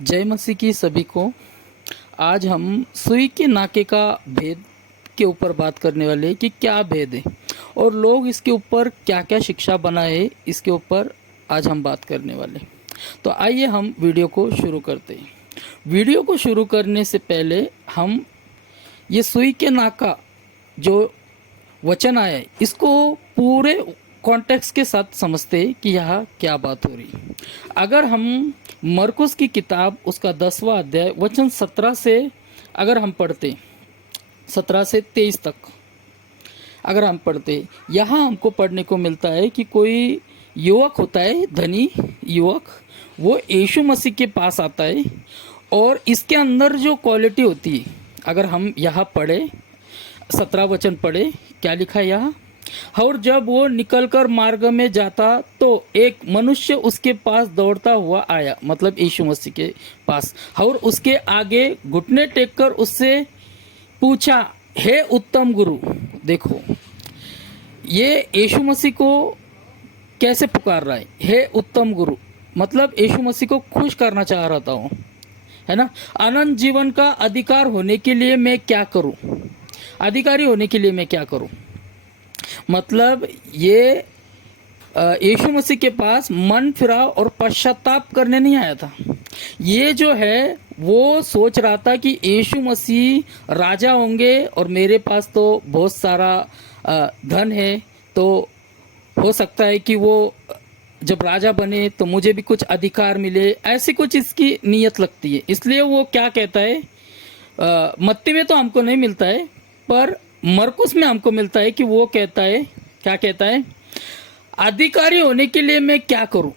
जय मसीह की सभी को। आज हम सुई के नाके का भेद के ऊपर बात करने वाले हैं कि क्या भेद है और लोग इसके ऊपर क्या क्या शिक्षा बनाए, इसके ऊपर आज हम बात करने वाले हैं। तो आइए हम वीडियो को शुरू करते हैं। वीडियो को शुरू करने से पहले हम ये सुई के नाका जो वचन आया है इसको पूरे कॉन्टेक्स्ट के साथ समझते हैं कि यहाँ क्या बात हो रही है। अगर हम मरकुस की किताब उसका 10वां अध्याय वचन 17 से अगर हम पढ़ते, 17 से 23 तक अगर हम पढ़ते, यहाँ हमको पढ़ने को मिलता है कि कोई युवक होता है, धनी युवक, वो यीशु मसीह के पास आता है और इसके अंदर जो क्वालिटी होती है, अगर हम यहाँ पढ़े 17 वचन पढ़े, क्या लिखा है यहाँ। और जब वो निकलकर मार्ग में जाता तो एक मनुष्य उसके पास दौड़ता हुआ आया, मतलब यीशु मसीह के पास, और उसके आगे घुटने टेक कर उससे पूछा, हे उत्तम गुरु। देखो ये यीशु मसीह को कैसे पुकार रहा है, हे उत्तम गुरु, मतलब यीशु मसीह को खुश करना चाह रहा था वो, है ना। अनंत जीवन का अधिकार होने के लिए मैं क्या करूं, अधिकारी होने के लिए मैं क्या करूं। मतलब ये यीशु मसीह के पास मन फिराव और पश्चाताप करने नहीं आया था। ये जो है वो सोच रहा था कि यीशु मसीह राजा होंगे और मेरे पास तो बहुत सारा धन है, तो हो सकता है कि वो जब राजा बने तो मुझे भी कुछ अधिकार मिले, ऐसी कुछ इसकी नीयत लगती है। इसलिए वो क्या कहता है, मत्ती में तो हमको नहीं मिलता है पर मरकुस में हमको मिलता है कि वो कहता है, क्या कहता है, अधिकारी होने के लिए मैं क्या करूं।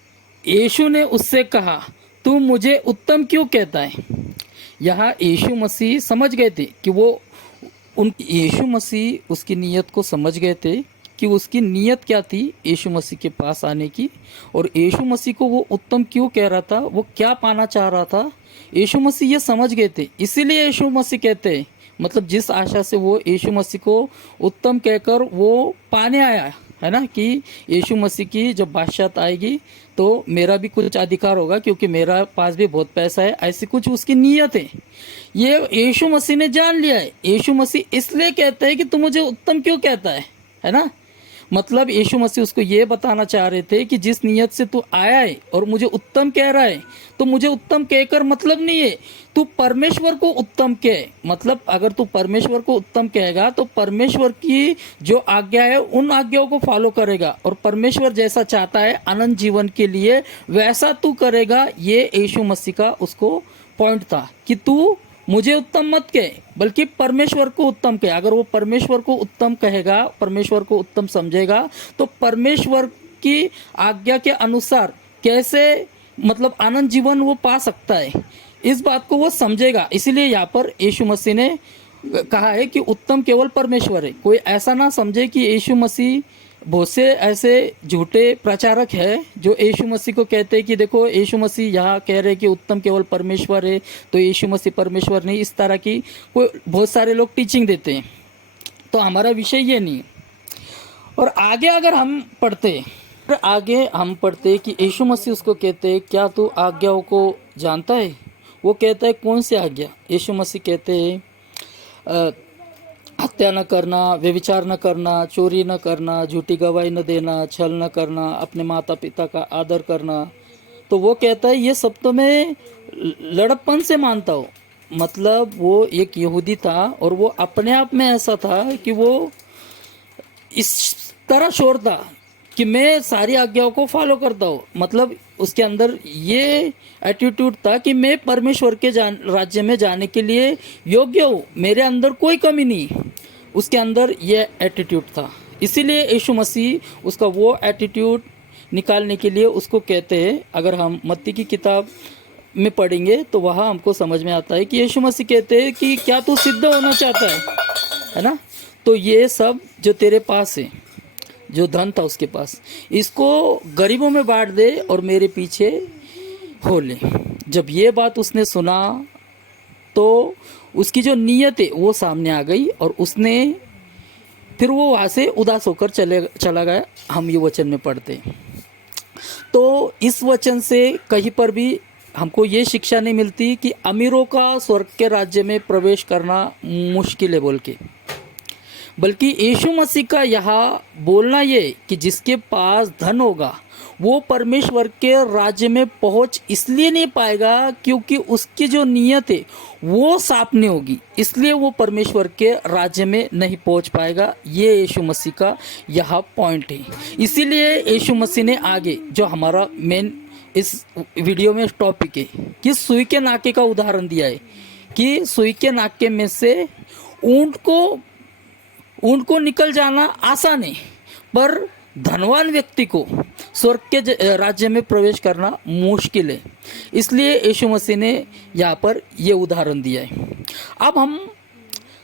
यीशु ने उससे कहा, तू मुझे उत्तम क्यों कहता है। यहाँ यीशु मसीह समझ गए थे कि वो यीशु मसीह उसकी नीयत को समझ गए थे कि उसकी नीयत क्या थी यीशु मसीह के पास आने की, और यीशु मसीह को वो उत्तम क्यों कह रहा था, वो क्या पाना चाह रहा था। यीशु मसीह ये समझ गए थे, इसीलिए यीशु मसीह कहते हैं, मतलब जिस आशा से वो यीशु मसीह को उत्तम कहकर वो पाने आया है ना, कि यीशु मसीह की जब बादशाहत आएगी तो मेरा भी कुछ अधिकार होगा क्योंकि मेरा पास भी बहुत पैसा है, ऐसी कुछ उसकी नीयत है। ये यीशु मसीह ने जान लिया है। यीशु मसीह इसलिए कहते हैं कि तू मुझे उत्तम क्यों कहता है ना। मतलब यीशु मसीह उसको ये बताना चाह रहे थे कि जिस नीयत से तू आया है और मुझे उत्तम कह रहा है, तो मुझे उत्तम कहकर मतलब नहीं है, तू परमेश्वर को उत्तम कह। मतलब अगर तू परमेश्वर को उत्तम कहेगा तो परमेश्वर की जो आज्ञा है उन आज्ञाओं को फॉलो करेगा, और परमेश्वर जैसा चाहता है अनंत जीवन के लिए वैसा तू करेगा। ये यीशु मसीह का उसको पॉइंट था कि तू मुझे उत्तम मत कहे बल्कि परमेश्वर को उत्तम कहे। अगर वो परमेश्वर को उत्तम कहेगा, परमेश्वर को उत्तम समझेगा, तो परमेश्वर की आज्ञा के अनुसार कैसे मतलब आनंद जीवन वो पा सकता है, इस बात को वो समझेगा। इसीलिए यहाँ पर यीशु मसीह ने कहा है कि उत्तम केवल परमेश्वर है। कोई ऐसा ना समझे कि यीशु मसीह, बहुत से ऐसे झूठे प्रचारक हैं जो यीशु मसीह को कहते हैं कि देखो यीशु मसीह यहाँ कह रहे हैं कि उत्तम केवल परमेश्वर है, तो यीशु मसीह परमेश्वर नहीं, इस तरह की कोई बहुत सारे लोग टीचिंग देते हैं। तो हमारा विषय ये नहीं है। और आगे अगर हम पढ़ते, कि यीशु मसीह उसको कहते हैं, क्या तू आज्ञाओं को जानता है। वो कहता है कौन सी आज्ञा। यीशु मसीह कहते हैं हत्या न करना, व्यभिचार न करना, चोरी न करना, झूठी गवाही न देना, छल न करना, अपने माता पिता का आदर करना। तो वो कहता है ये सब तो मैं लड़प्पन से मानता हूँ। मतलब वो एक यहूदी था और वो अपने आप में ऐसा था कि वो इस तरह श्योर था कि मैं सारी आज्ञाओं को फॉलो करता हूँ। मतलब उसके अंदर ये एटीट्यूड था कि मैं परमेश्वर के राज्य में जाने के लिए योग्य हूँ, मेरे अंदर कोई कमी नहीं। उसके अंदर ये एटीट्यूड था। इसीलिए यीशु मसीह उसका वो एटीट्यूड निकालने के लिए उसको कहते हैं। अगर हम मत्ती की किताब में पढ़ेंगे तो वहाँ हमको समझ में आता है कि यीशु मसीह कहते हैं कि क्या तू सिद्ध होना चाहता है ना। तो ये सब जो तेरे पास है, जो धन था उसके पास, इसको गरीबों में बांट दे और मेरे पीछे हो ले। जब ये बात उसने सुना तो उसकी जो नीयत है वो सामने आ गई और उसने फिर वो वहाँ से उदास होकर चला गया। हम ये वचन में पढ़ते हैं। तो इस वचन से कहीं पर भी हमको ये शिक्षा नहीं मिलती कि अमीरों का स्वर्ग के राज्य में प्रवेश करना मुश्किल है बोल के, बल्कि यीशु मसीह का यहाँ बोलना ये कि जिसके पास धन होगा वो परमेश्वर के राज्य में पहुंच इसलिए नहीं पाएगा क्योंकि उसकी जो नीयत है वो साफ नहीं होगी, इसलिए वो परमेश्वर के राज्य में नहीं पहुंच पाएगा। ये यीशु मसीह का यह पॉइंट है। इसीलिए यीशु मसीह ने आगे जो हमारा मेन इस वीडियो में टॉपिक है कि सुई के नाके का उदाहरण दिया है कि सुई के नाके में से ऊंट को निकल जाना आसान है, पर धनवान व्यक्ति को स्वर्ग के राज्य में प्रवेश करना मुश्किल है। इसलिए यीशु मसीह ने यहाँ पर ये उदाहरण दिया है। अब हम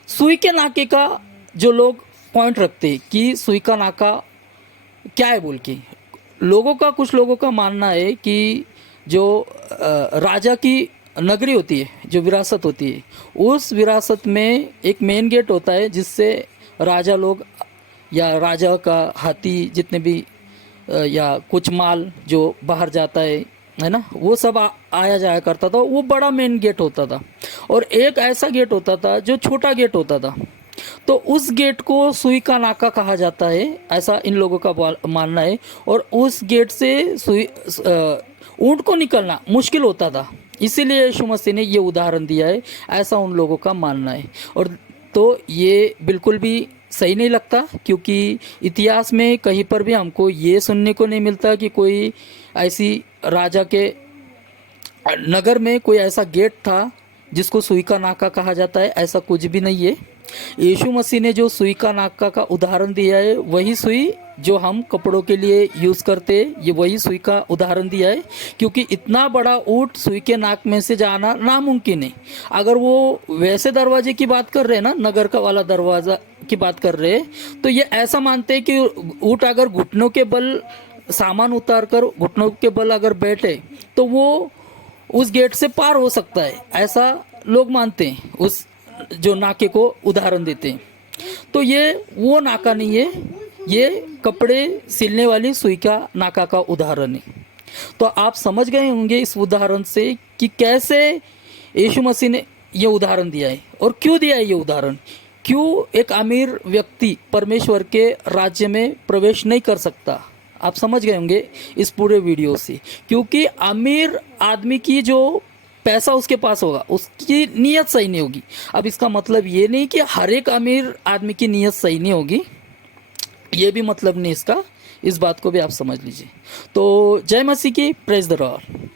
सुई के नाके का जो लोग पॉइंट रखते हैं कि सुई का नाका क्या है बोल के, कुछ लोगों का मानना है कि जो राजा की नगरी होती है, जो विरासत होती है, उस विरासत में एक मेन गेट होता है जिससे राजा लोग या राजा का हाथी जितने भी या कुछ माल जो बाहर जाता है ना, वो सब आया जाया करता था। वो बड़ा मेन गेट होता था और एक ऐसा गेट होता था जो छोटा गेट होता था। तो उस गेट को सुई का नाका कहा जाता है, ऐसा इन लोगों का मानना है। और उस गेट से ऊंट को निकलना मुश्किल होता था, इसीलिए यीशु मसीह ने ये उदाहरण दिया है, ऐसा उन लोगों का मानना है। और तो ये बिल्कुल भी सही नहीं लगता, क्योंकि इतिहास में कहीं पर भी हमको ये सुनने को नहीं मिलता कि कोई ऐसी राजा के नगर में कोई ऐसा गेट था जिसको सुई का नाका कहा जाता है, ऐसा कुछ भी नहीं है। यीशु मसीह ने जो सुई का नाका का उदाहरण दिया है, वही सुई जो हम कपड़ों के लिए यूज़ करते हैं, ये वही सुई का उदाहरण दिया है। क्योंकि इतना बड़ा ऊंट सुई के नाक में से जाना नामुमकिन है। अगर वो वैसे दरवाजे की बात कर रहे हैं ना, नगर का वाला दरवाज़ा की बात कर रहे हैं, तो ये ऐसा मानते हैं कि ऊंट अगर घुटनों के बल सामान उतार कर घुटनों के बल अगर बैठे तो वो उस गेट से पार हो सकता है, ऐसा लोग मानते हैं, उस जो नाके को उदाहरण देते हैं। तो ये वो नाका नहीं है, ये कपड़े सिलने वाली सुई का नाका का उदाहरण है। तो आप समझ गए होंगे इस उदाहरण से कि कैसे यीशु मसीह ने ये उदाहरण दिया है और क्यों दिया है ये उदाहरण, क्यों एक अमीर व्यक्ति परमेश्वर के राज्य में प्रवेश नहीं कर सकता। आप समझ गए होंगे इस पूरे वीडियो से, क्योंकि अमीर आदमी की जो पैसा उसके पास होगा उसकी नीयत सही नहीं होगी। अब इसका मतलब ये नहीं कि हर एक अमीर आदमी की नीयत सही नहीं होगी, ये भी मतलब नहीं इसका, इस बात को भी आप समझ लीजिए। तो जय मसीह की, प्रेज द लॉर्ड।